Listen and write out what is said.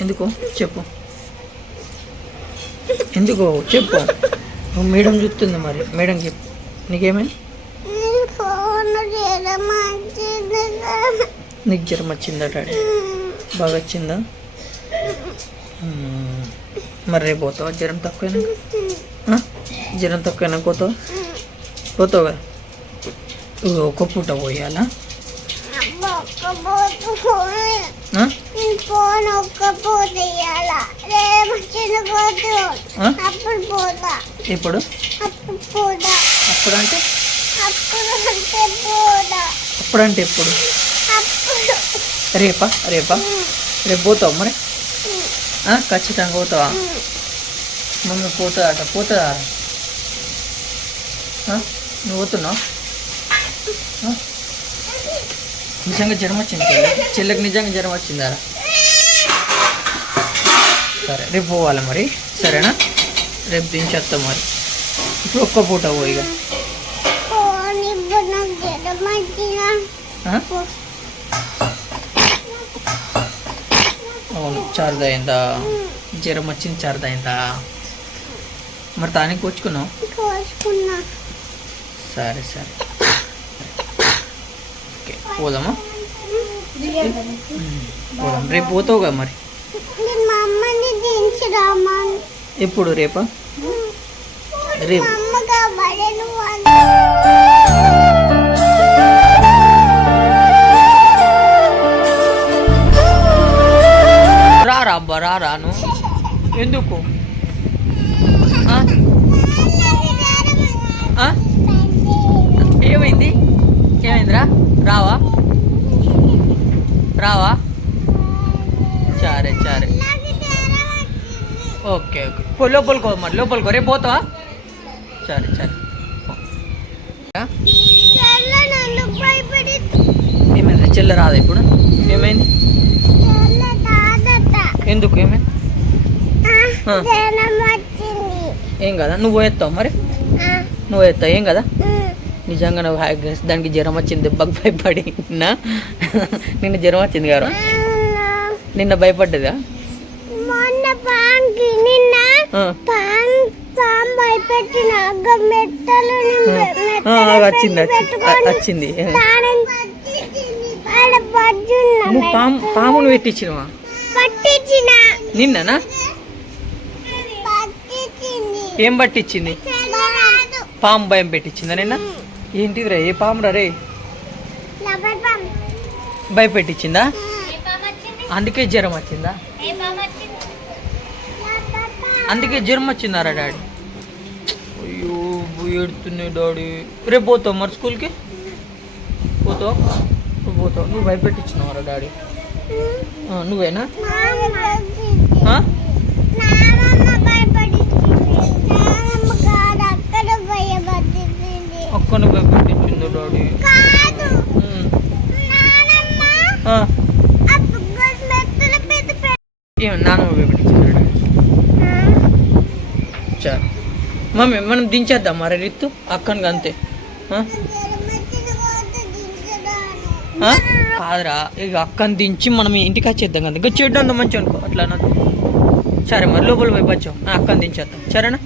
ఎందుకు? చెప్పు. ఎందుకు? చెప్పు. మేడం చూస్తుంది మరి. మేడం చెప్పు. నీకేమైంది నీకు జ్వరం వచ్చిందా డాడీ? బాగా వచ్చిందా. మరి రేపు పోతావా? జ్వరం తక్కువైనా? జ్వరం తక్కువైనా పోతావా? పోతావు కదా ఒక్క పూట పోయాలా? ఫోన్ ఒక్కపోతే చిన్న పోతే ఆ? అప్పుడు పోతా ఎప్పుడు అప్పుడు అప్పుడంటే అప్పుడు అంటే పోతా అప్పుడంటే ఎప్పుడు అప్పుడు రేపా రేపా రేపు పోతావు మరి? ఖచ్చితంగా పోతావా మమ్మీ పోతుందట పోతుందా? నువ్వు పోతున్నావు? నిజంగా జ్వరం వచ్చింది చెల్లెకి నిజంగా జ్వరం వచ్చిందా సరే రేపు పోవాలి మరి? సరేనా? రేపు దించేస్తాం మరి. ఇప్పుడు ఒక్క పూట పోయి ఇక. ఫోన్ ఇప్పుడు నాకు జ్వరం వచ్చిన ఆ? అవును చారుదైందా? జ్వరం వచ్చింది చారుదైందా? మరి తానికి పోసుకున్నా సరే సరే. ఓకే పోదామా? పోదాం. రేపు పోతావు కదా మరి ఎప్పుడు రేపా? రేపు. రారా అబ్బా రారా నువ్వు ఎందుకు? Okay okay. లోపలికో మరి లోపలికో రేపు పోతావా? సరే సరే. నన్ను ఏమైంది? చెల్లె రాదా ఇప్పుడు? ఏమైంది? ఎందుకు? ఏమైంది? ఏం కదా? నువ్వు పోయేస్తావు మరి? నువ్వు పోయేస్తావు ఏం కదా. నిజంగా నువ్వు దానికి జ్వరం వచ్చింది దెబ్బకు భయపడి నా? నిన్న జ్వరం వచ్చింది గారు. నిన్న భయపడ్డదా? నిన్న వచ్చింది వచ్చింది. నువ్వు పాము పామును పెట్టించినవా? పట్టించిన. నిన్ననా? ఏం పట్టించింది? పాము భయం పెట్టించిందా నిన్న? ఏంటిదిరా ఏ పామురా రే? భయపెట్టించిందా? ఏ పామ్ వచ్చింది? అందుకే జ్వరం వచ్చిందా ఏ పామ్ వచ్చింది లబ్బర్ పామ్ అందుకే జ్వరం వచ్చిందారా డాడీ. అయ్యో ఏడుతున్నాయి డాడీ. రేపు పోతావు మరి స్కూల్కి? పోతావు? నువ్వు పోతావు? నువ్వు భయపెట్టించినావరా డాడీ? నువ్వేనా? అక్కను భయపెట్టించిందో డాడీ కాదు ఉమ్. నానమ్మ ఆ, అప్పుడు మెత్తల పెద్ద పెద్ద ఏం నాన్నమ్మ భయపెట్టించిందా డాడీ సరే మమ్మీ మనం దించేద్దాం మరి రిత్తు అక్కనికి అంతే కాదురా ఇక అక్కని దించి మనం ఇంటికి వచ్చేద్దాం కదా ఇంకా చెడ్డు అంత మంచి అనుకో అట్లా సరే మరి లోపల పోయి వచ్చాం అక్కని దించేద్దాం. సరేనా?